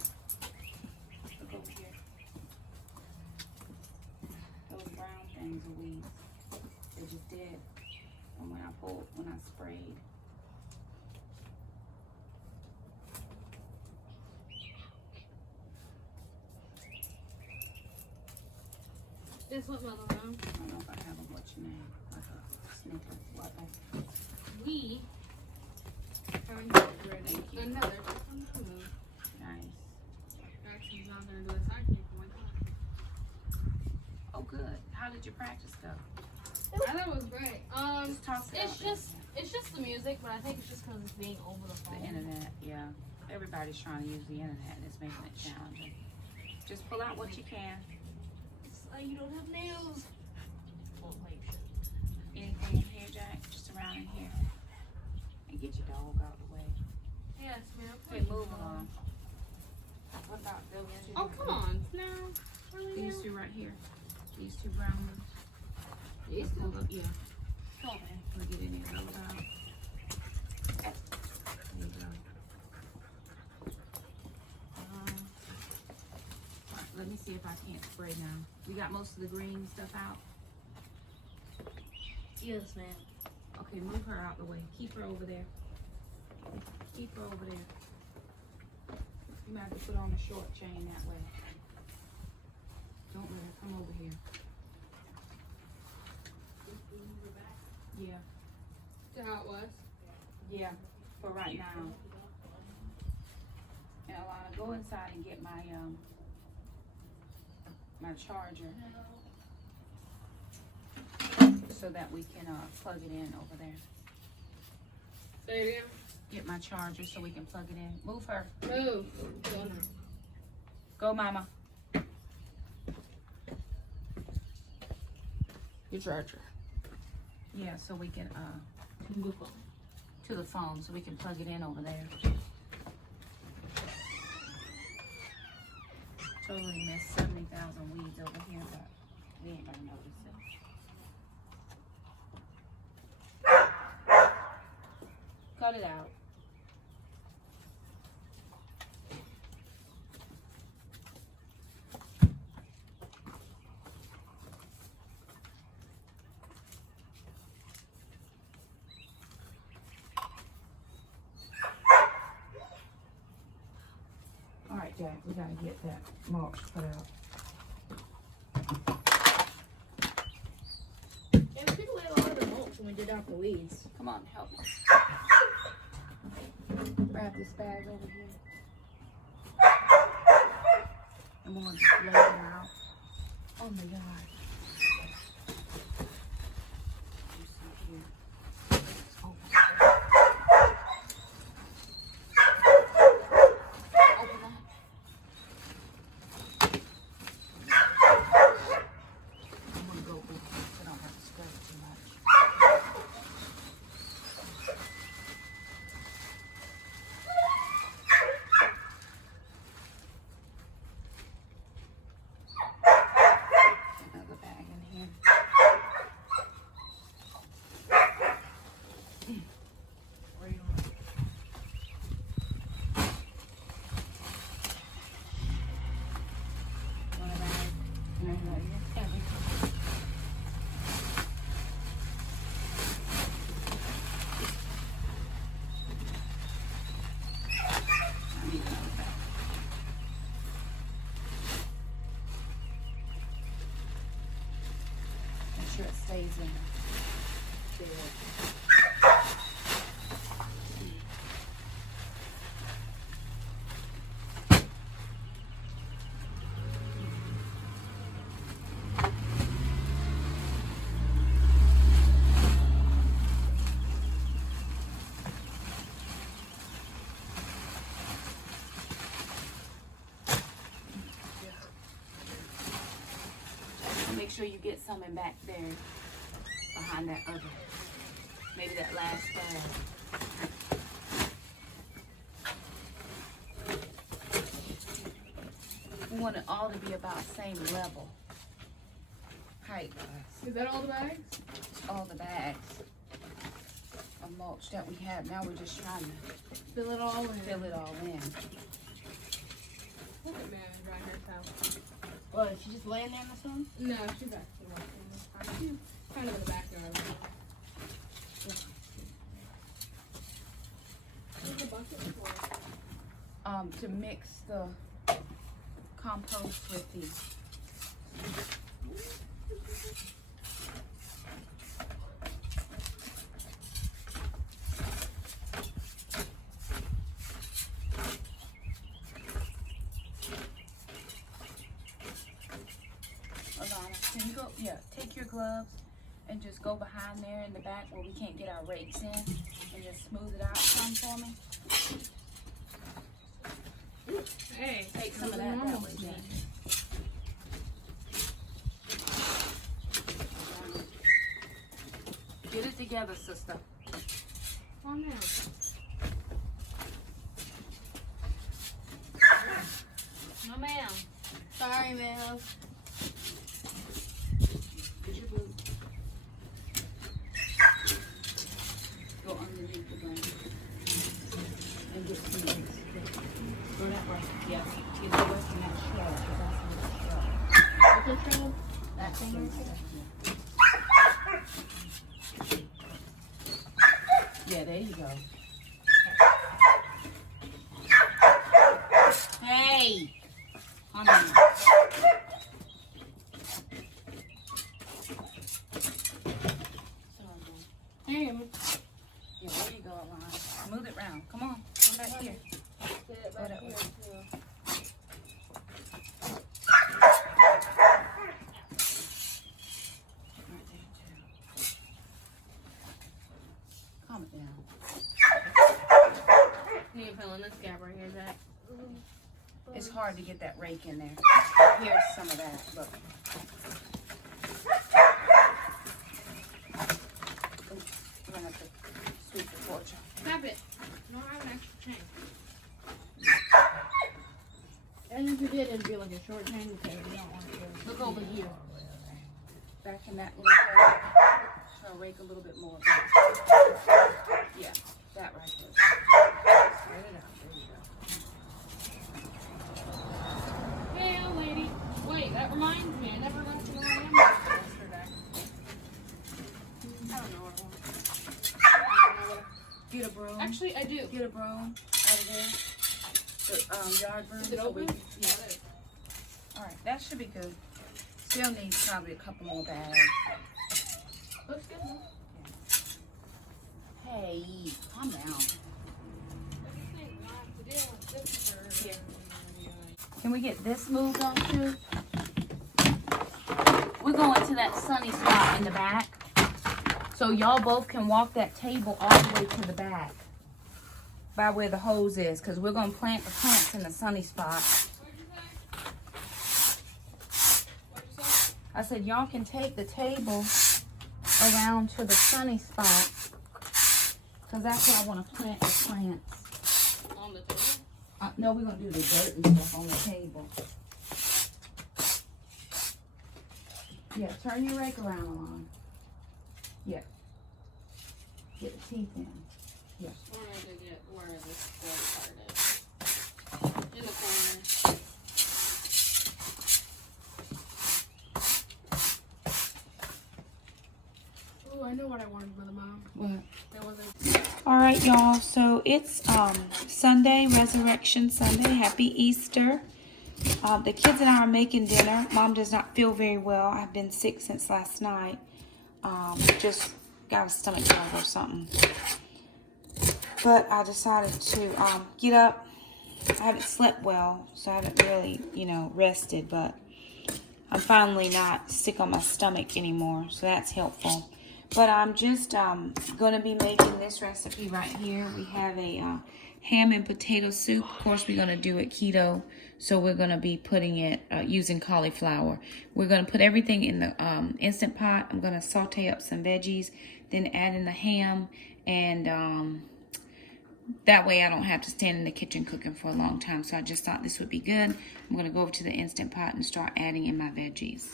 Look over here. Those brown things are weeds. They're just dead. And when I sprayed. This what mother I don't know if I have a what's your name. Like a snicker. What? we Thank you. another Nice. Jackson's not gonna do a sidekick for my class. Oh, good. How did your practice go? I thought it was great. Just toss it out It's just the music, but I think it's just because it's being over the phone. The internet, yeah. Everybody's trying to use the internet and it's making it challenging. Just pull out what you can. It's like you don't have nails. Well, like, Anything in here, Jack? Just around in here. And get your dog out of the way. yes, ma'am. Okay, move along. What about those two? Oh, come on. No. Really These now? two right here. These two brown ones. These Let's two? pull up, yeah. Come on, man. We'll get in there, roll it out. There you go. Alright, let me see if I can't spray now. We got most of the green stuff out. Yes, ma'am. Okay, move her out the way. Keep her over there. Keep her over there. You might have to put on a short chain that way. Don't let her come over here. Yeah. To how it was? Yeah, for right now. And Alana, go inside and get my my charger so that we can plug it in over there. Say it again. Get my charger so we can plug it in. Move her. Move. Go, Mama. Your charger. Yeah, so we can Move on. to the phone so we can plug it in over there. Totally missed 70,000 weeds over here, but we ain't gonna notice it. Cut it out. All right, Jack, we gotta get that mulch cut out. And we took away a lot of the mulch when we did out the weeds. Come on, help me. Grab this bag over here. And we're gonna just lay them out on the yard. You see here. It's open. Open that. I'm gonna go with it so I don't have to scrub it too much. amazing. Make sure you get some in back there behind that other, maybe that last bag. We want it all to be about same level height. Is that all the bags? All the bags of mulch that we have. Now we're just trying to Fill it all in. fill it all in. Look at man dry herself. What, is she just laying there in the sun? No, she's actually walking. She's kind of in the backyard. What's the bucket for? To mix the compost with the Can you go, yeah, take your gloves and just go behind there in the back where we can't get our rakes in and just smooth it out some for me? Hey, Take some of that way, Jen. Get it together, sister. Calm down. No, ma'am. Sorry, ma'am. Get your boot. Go underneath the blanket and get some legs. Go that way. Yes. Get away from that shell, because that's not a shell. What's the trouble? That thing right there. Yeah, there you go. Hey! Come on. Hey, Yeah, there you go, Alana. Smooth it round. Come on. Come back here. Get it Go that way. Right there, too. Calm it down. You ain't feeling this gap right here, Jack. It's hard to get that rake in there. Here's some of that. Look. We're gonna have to sweep the porch. Tap it. No, I have an extra chain. and if you did, it'd be like a short chain because we don't want it to. Look over here. Back in that little hole. Try to rake a little bit more back. Yeah, that right there. Spread it out. There you go. Hey, old lady. Wait, that reminds me. I never got to know where I am yesterday. I don't know where I am. Get a broom. Actually, I do. Get a broom out of there. The yard broom. Is it open? Yeah. Alright, that should be good. Still needs probably a couple more bags. Looks good. Hey, calm down. Here. Can we get this moved on too? We're going to that sunny spot in the back. So y'all both can walk that table all the way to the back. By where the hose is. Because we're going to plant the plants in the sunny spot. I said y'all can take the table around to the sunny spot. Because that's where I want to plant the plants. On the table? No, we're going to do the dirt and stuff on the table. Yeah, turn your rake around, Alon. Yeah. Get the teeth in. Yeah. Where did I get where this gold part is? In the corner. Oh, I know what I wanted with a mom. What? There wasn't. All right, y'all. So it's Sunday, Resurrection Sunday. Happy Easter. The kids and I are making dinner. Mom does not feel very well. I've been sick since last night. just got a stomach bug or something. But I decided to get up. I haven't slept well, so I haven't really, you know, rested, but I'm finally not sick on my stomach anymore, so that's helpful. But I'm just going to be making this recipe right here. We have a ham and potato soup. Of course, we're going to do it keto, so we're going to be putting it using cauliflower. We're going to put everything in the Instant Pot. I'm going to saute up some veggies, then add in the ham, and that way I don't have to stand in the kitchen cooking for a long time. So I just thought this would be good. I'm going to go over to the Instant Pot and start adding in my veggies.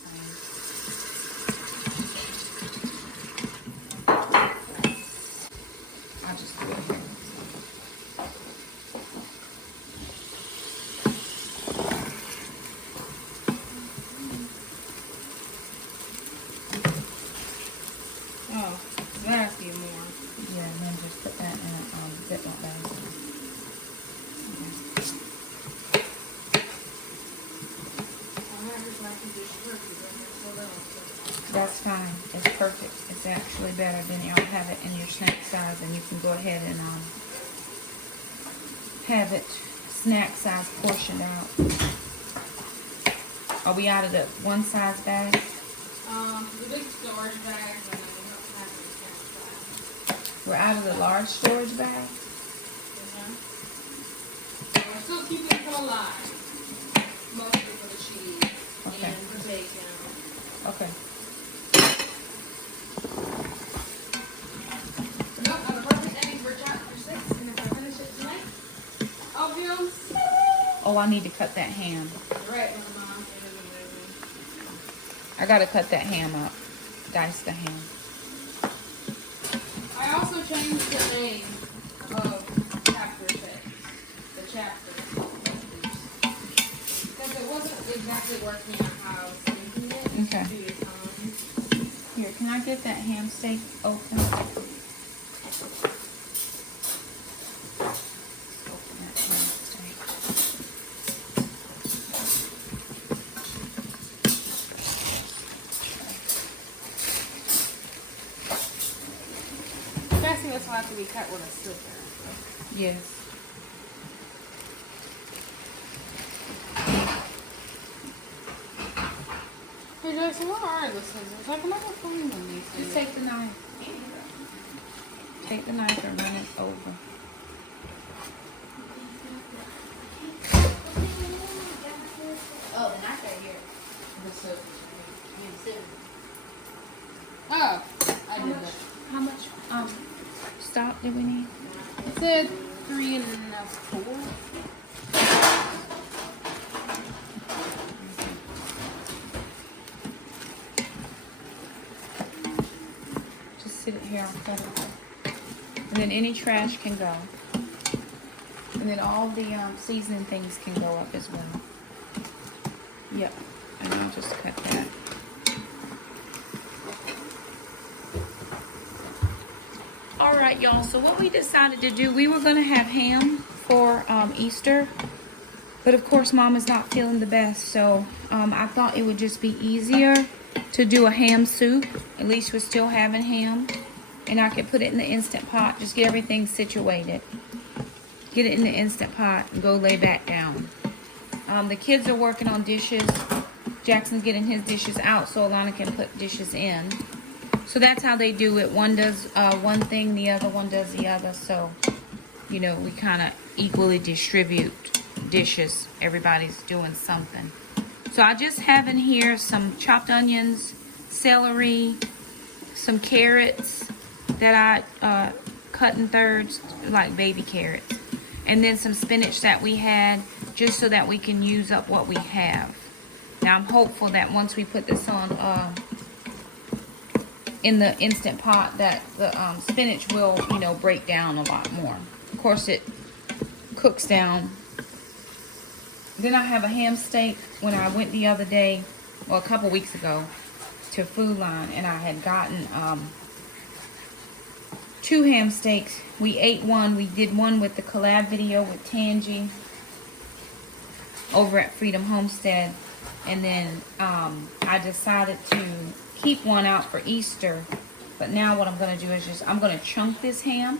I'll just do it here. Oh, there's a few more. Yeah, and then just put that in a Ziploc bag. That's fine. It's perfect. It's actually better than you'll have it in your snack size, and you can go ahead and have it snack size portioned out. Are we out of the one size bag? The big storage bag, and then we don't have the snack size. We're out of the large storage bag? We're still keeping it alive. Mostly for the cheese and the bacon. Okay. Nope, I'm a perfect ending for chapter 6, and if I finish it tonight, I'll be on 7. Oh, I need to cut that ham. Right, Mama. I gotta cut that ham up. Dice the ham. I also changed the name of chapter 6. The chapter. Because it wasn't exactly working out how I was thinking it. Okay. Due to time. Here, can I get that ham steak open? Open that ham steak. I'm guessing this will have to be cut with a scissor. Yes. Hey Jason, where are the scissors? I can never find them. Just take the knife. Take the knife and run it over. Oh, the knife right here. Oh, I did that. How much stock do we need? It said 3 1/4. Just sit it here. I'll cut it. And then any trash can go. And then all the seasoning things can go up as well. Yep. And I'll just cut that. Alright, y'all. So what we decided to do, we were going to have ham for Easter. But of course, Mom is not feeling the best. So I thought it would just be easier to do a ham soup. At least we're still having ham. And I could put it in the Instant Pot. Just get everything situated. Get it in the Instant Pot and go lay back down. The kids are working on dishes. Jackson's getting his dishes out so Alana can put dishes in. So that's how they do it. One does one thing, the other one does the other. So, you know, we kind of equally distribute dishes. Everybody's doing something. So I just have in here some chopped onions, celery, some carrots that I cut in thirds, like baby carrots. And then some spinach that we had, just so that we can use up what we have. Now I'm hopeful that once we put this on in the Instant Pot, that the spinach will, you know, break down a lot more. Of course, it cooks down. Then I have a ham steak. When I went the other day, well, a couple weeks ago, to Food Line, and I had gotten 2 ham steaks. We ate one. We did one with the collab video with Tangi over at Freedom Homestead. And then I decided to keep one out for Easter. But now what I'm going to do is I'm going to chunk this ham,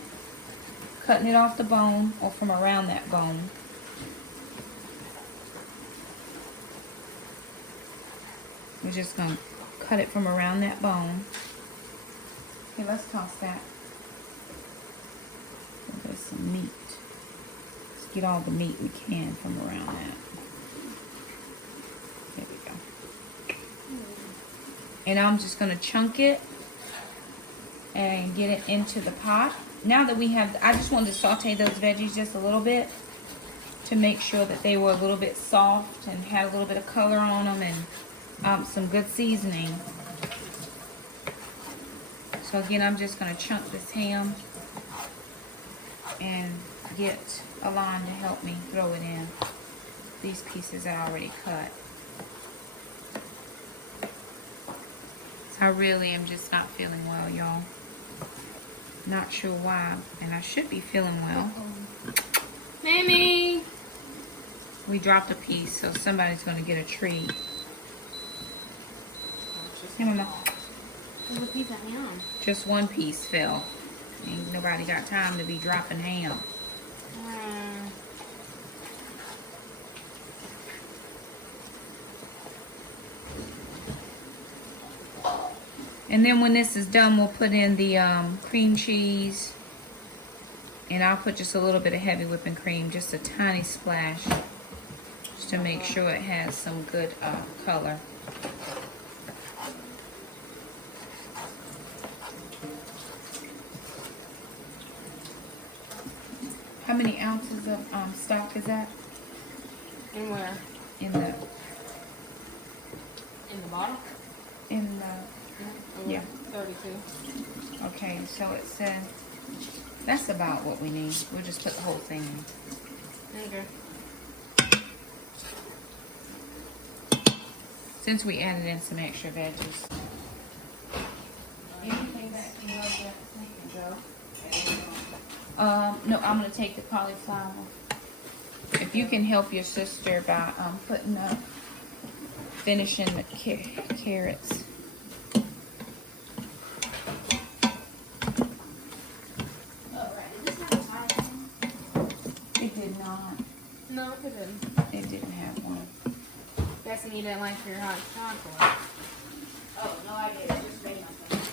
cutting it off the bone or from around that bone. We're just going to cut it from around that bone. Okay, let's toss that. There's some meat. Let's get all the meat we can from around that. There we go. And I'm just going to chunk it and get it into the pot. Now that we have, I just wanted to saute those veggies just a little bit to make sure that they were a little bit soft and had a little bit of color on them and some good seasoning. So again, I'm just going to chunk this ham and get Alon to help me throw it in. These pieces I already cut. So I really am just not feeling well, y'all. Not sure why, and I should be feeling well. Mammy! We dropped a piece, so somebody's going to get a treat. Hey, Mama. There's a piece of ham. Just one piece fell. Ain't nobody got time to be dropping ham. And then when this is done, we'll put in the cream cheese. And I'll put just a little bit of heavy whipping cream, just a tiny splash, just to make sure it has some good color. How many ounces of stock is that? In where? In the bottle? in the yeah. 32. Okay, so it said that's about what we need. We'll just put the whole thing in. Okay. Since we added in some extra veggies. Anything that can love that thinking, Joe? No, I'm gonna take the cauliflower. If you can help your sister by finishing the carrots. It did not. No, it didn't. It didn't have one. Guessing you didn't like your hot chocolate. Oh, no, I did. Just made myself.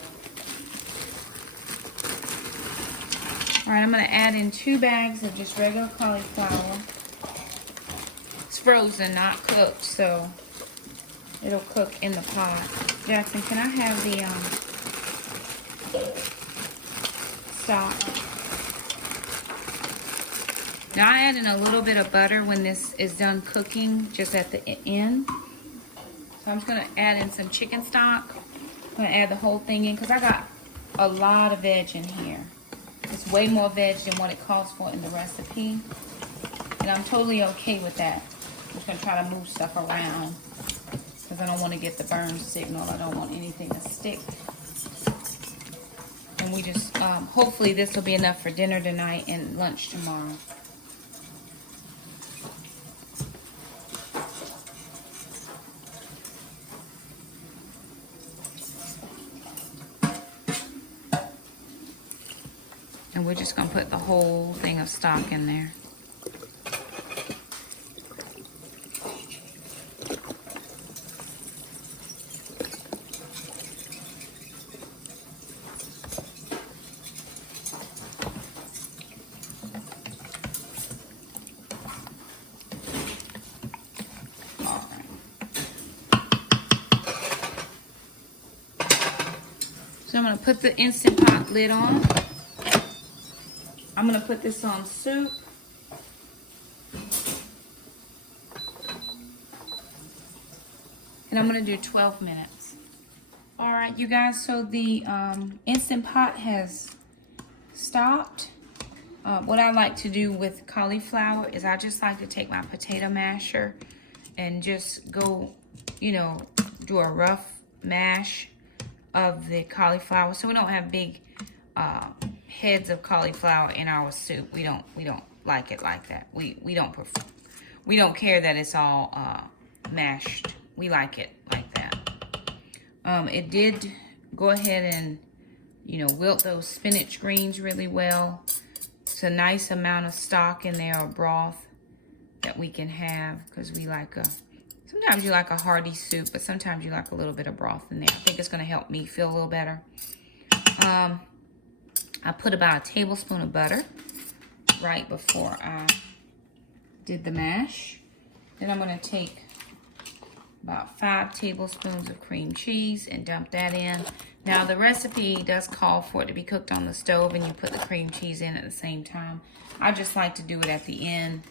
Alright, I'm going to add in 2 bags of just regular cauliflower. It's frozen, not cooked, so it'll cook in the pot. Jackson, can I have the stock? Now I add in a little bit of butter when this is done cooking, just at the end. So I'm just going to add in some chicken stock. I'm going to add the whole thing in because I got a lot of veg in here. It's way more veg than what it calls for in the recipe. And I'm totally okay with that. I'm just going to try to move stuff around because I don't want to get the burn signal. I don't want anything to stick. And we just, hopefully this will be enough for dinner tonight and lunch tomorrow. And we're just going to put the whole thing of stock in there. All right. So I'm going to put the Instant Pot lid on. I'm going to put this on soup. And I'm going to do 12 minutes. Alright, you guys, so the Instant Pot has stopped. What I like to do with cauliflower is I just like to take my potato masher and just go, you know, do a rough mash of the cauliflower. So we don't have big heads of cauliflower in our soup. We don't like it like that. We don't care that it's all mashed we like it like that. It did go ahead and, you know, wilt those spinach greens really well. It's a nice amount of stock in there, or broth, that we can have, because we like sometimes you like a hearty soup, but sometimes you like a little bit of broth in there. I think it's going to help me feel a little better. I put about a tablespoon of butter right before I did the mash. Then I'm going to take about 5 tablespoons of cream cheese and dump that in. Now the recipe does call for it to be cooked on the stove and you put the cream cheese in at the same time. I just like to do it at the end.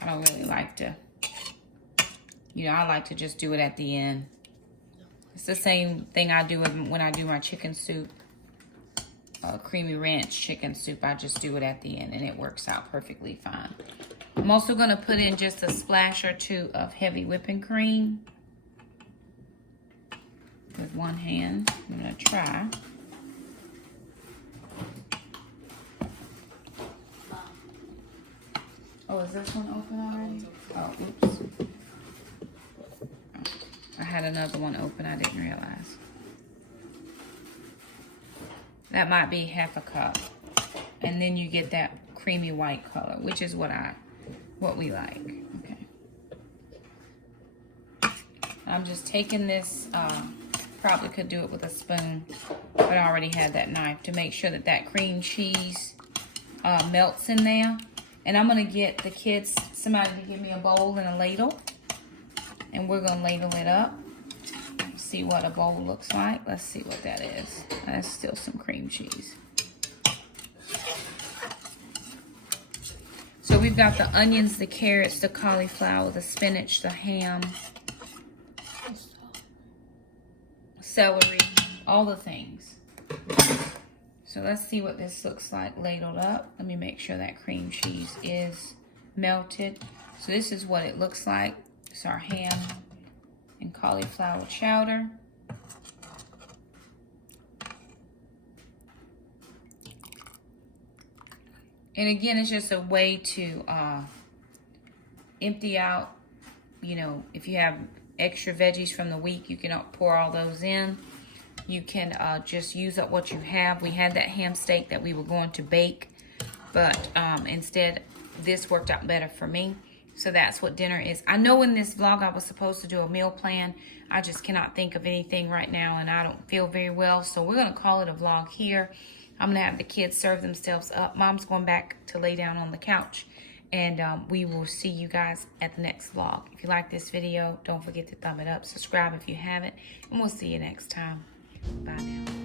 I don't really like to, you know, I like to just do it at the end. It's the same thing I do when I do my chicken soup. Creamy ranch chicken soup. I just do it at the end and it works out perfectly fine. I'm also going to put in just a splash or two of heavy whipping cream with one hand. I'm going to try. Oh, is this one open already? Oh, oops. I had another one open. I didn't realize. That might be half a cup. And then you get that creamy white color, which is what we like. Okay. I'm just taking this, probably could do it with a spoon, but I already had that knife to make sure that that cream cheese melts in there. And I'm gonna get the kids, somebody to give me a bowl and a ladle. And we're gonna ladle it up. See what a bowl looks like. Let's see what that is. That's still some cream cheese. So we've got the onions, the carrots, the cauliflower, the spinach, the ham, celery, all the things. So let's see what this looks like ladled up. Let me make sure that cream cheese is melted. So this is what it looks like. It's our ham and cauliflower chowder. And again, it's just a way to empty out, you know, if you have extra veggies from the week, you can pour all those in. You can just use up what you have. We had that ham steak that we were going to bake, but instead this worked out better for me. So that's what dinner is. I know in this vlog I was supposed to do a meal plan. I just cannot think of anything right now and I don't feel very well. So we're going to call it a vlog here. I'm going to have the kids serve themselves up. Mom's going back to lay down on the couch. And we will see you guys at the next vlog. If you like this video, don't forget to thumb it up. Subscribe if you haven't. And we'll see you next time. Bye now.